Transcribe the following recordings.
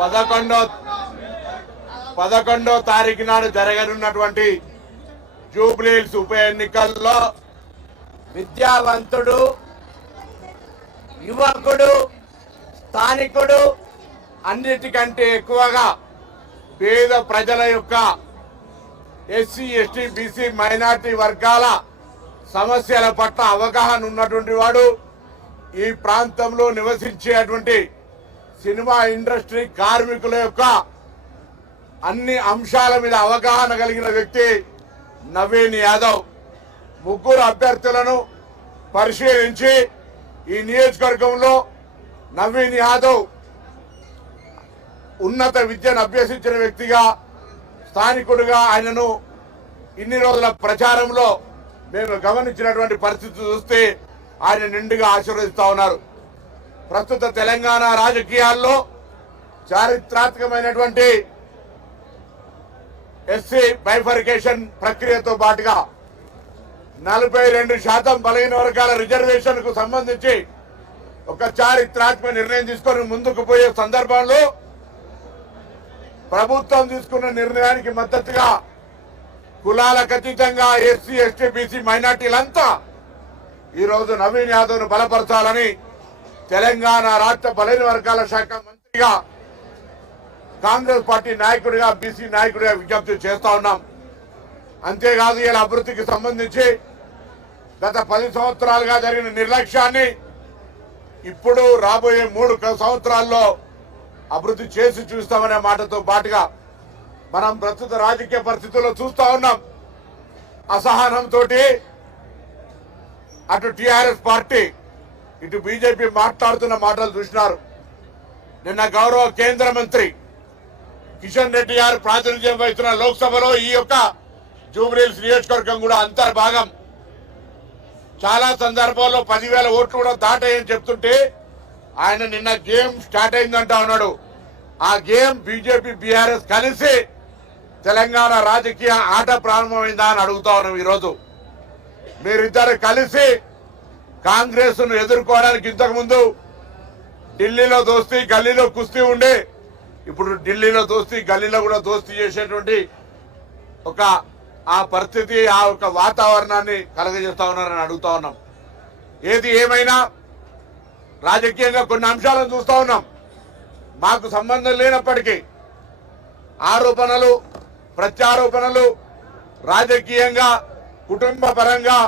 11వ తారీఖు నాడు జరగనున్నటువంటి జూబ్లీహిల్స్ ఉప ఎన్నికల్లో విద్యావంతుడు, యువకుడు, స్థానికుడు, అన్నిటికంటే ఎక్కువగా పేద ప్రజల యొక్క ఎస్సీ, ఎస్టీ, బీసీ, మైనార్టీ వర్గాల సమస్యల పట్ల అవగాహన ఉన్నటువంటి వాడు, ఈ ప్రాంతంలో నివసించేటువంటి సినిమా ఇండస్ట్రీ కార్మికుల యొక్క అన్ని అంశాల మీద అవగాహన కలిగిన వ్యక్తి నవీన్ యాదవ్. ముగ్గురు అభ్యర్థులను పరిశీలించి ఈ నియోజకవర్గంలో నవీన్ యాదవ్ ఉన్నత విద్యను అభ్యసించిన వ్యక్తిగా, స్థానికుడిగా ఆయనను ఇన్ని రోజుల ప్రచారంలో మేము గమనించినటువంటి పరిస్థితి చూస్తే ఆయన నిండుగా ఆశీర్వదిస్తా ఉన్నారు. ప్రస్తుత తెలంగాణ రాజకీయాల్లో చారిత్రాత్మకమైనటువంటి ఎస్సీ బైఫర్కేషన్ ప్రక్రియతో పాటుగా 42% బలహీన వర్గాల రిజర్వేషన్ కు సంబంధించి ఒక చారిత్రాత్మక నిర్ణయం తీసుకొని ముందుకు పోయే సందర్భంలో ప్రభుత్వం తీసుకున్న నిర్ణయానికి మద్దతుగా కులాలకు అతీతంగా ఎస్సీ, ఎస్టీ, బీసీ, మైనార్టీలంతా ఈరోజు నవీన్ యాదవ్ ను బలపరచాలని తెలంగాణ రాష్ట్ర బలహీన వర్గాల శాఖ మంత్రిగా, కాంగ్రెస్ పార్టీ నాయకుడిగా, బీసీ నాయకుడిగా విజ్ఞప్తి చేస్తా ఉన్నాం. అంతేకాదు ఇలా అభివృద్ధికి సంబంధించి గత 10 సంవత్సరాలుగా జరిగిన నిర్లక్ష్యాన్ని ఇప్పుడు రాబోయే 3 సంవత్సరాల్లో అభివృద్ధి చేసి చూస్తామనే మాటతో పాటుగా మనం ప్రస్తుత రాజకీయ పరిస్థితుల్లో చూస్తా ఉన్నాం. అసహనంతో అటు టీఆర్ఎస్ పార్టీ, ఇటు బీజేపీ మాట్లాడుతున్న మాటలు చూసినారు. నిన్న గౌరవ కేంద్ర మంత్రి కిషన్ రెడ్డి గారు ప్రాతినిధ్యం వహిస్తున్న లోక్సభలో ఈ యొక్క జూబ్లీహిల్స్ నియోజకవర్గం కూడా అంతర్భాగం. చాలా సందర్భాల్లో 10,000 ఓట్లు కూడా దాటాయని చెప్తుంటే ఆయన నిన్న గేమ్ స్టార్ట్ అయిందంటా ఉన్నాడు. ఆ గేమ్ బీజేపీ, బీఆర్ఎస్ కలిసి తెలంగాణ రాజకీయ ఆట ప్రారంభమైందా అని అడుగుతా ఉన్నాం. ఈరోజు మీరిద్దరు కలిసి కాంగ్రెస్ ను ఎదుర్కోవడానికి ఇంతకు ముందు ఢిల్లీలో దోస్తీ, గల్లీలో కుస్తీ ఉండే, ఇప్పుడు ఢిల్లీలో దోస్తీ, గల్లీలో కూడా దోస్తీ చేసేటువంటి ఒక ఆ పరిస్థితి, ఆ ఒక వాతావరణాన్ని కలగజేస్తా ఉన్నారని అడుగుతా ఉన్నాం. ఏది ఏమైనా రాజకీయంగా కొన్ని అంశాలను చూస్తా ఉన్నాం. మాకు సంబంధం లేనప్పటికీ ఆరోపణలు, ప్రత్యారోపణలు రాజకీయంగా, కుటుంబ పరంగా,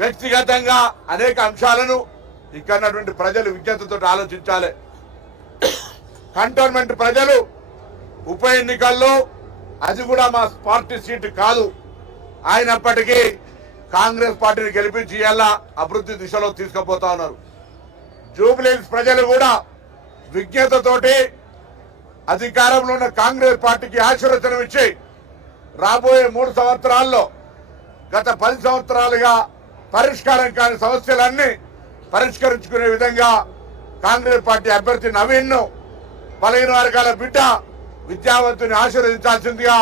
వ్యక్తిగతంగా అనేక అంశాలను ఇక్కడ ప్రజలు విజ్ఞతతో ఆలోచించాలి. కంటోన్మెంట్ ప్రజలు ఉప ఎన్నికల్లో అది కూడా మా పార్టీ సీటు కాదు అయినప్పటికీ కాంగ్రెస్ పార్టీని గెలిపించి ఎలా అభివృద్ధి దిశలో తీసుకుపోతా ఉన్నారు. జూబ్లీహిల్స్ ప్రజలు కూడా విజ్ఞతతోటి అధికారంలో ఉన్న కాంగ్రెస్ పార్టీకి ఆశీర్వచనం ఇచ్చి రాబోయే 3 సంవత్సరాల్లో గత 10 సంవత్సరాలుగా పరిష్కారం కాని సమస్యలన్నీ పరిష్కరించుకునే విధంగా కాంగ్రెస్ పార్టీ అభ్యర్థి నవీన్ ను, బలహీన వర్గాల బిడ్డ విద్యావంతుని ఆశీర్వదించాల్సిందిగా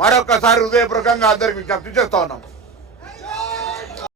మరొకసారి హృదయపూర్వకంగా అందరికి విజ్ఞప్తి చేస్తా ఉన్నాం.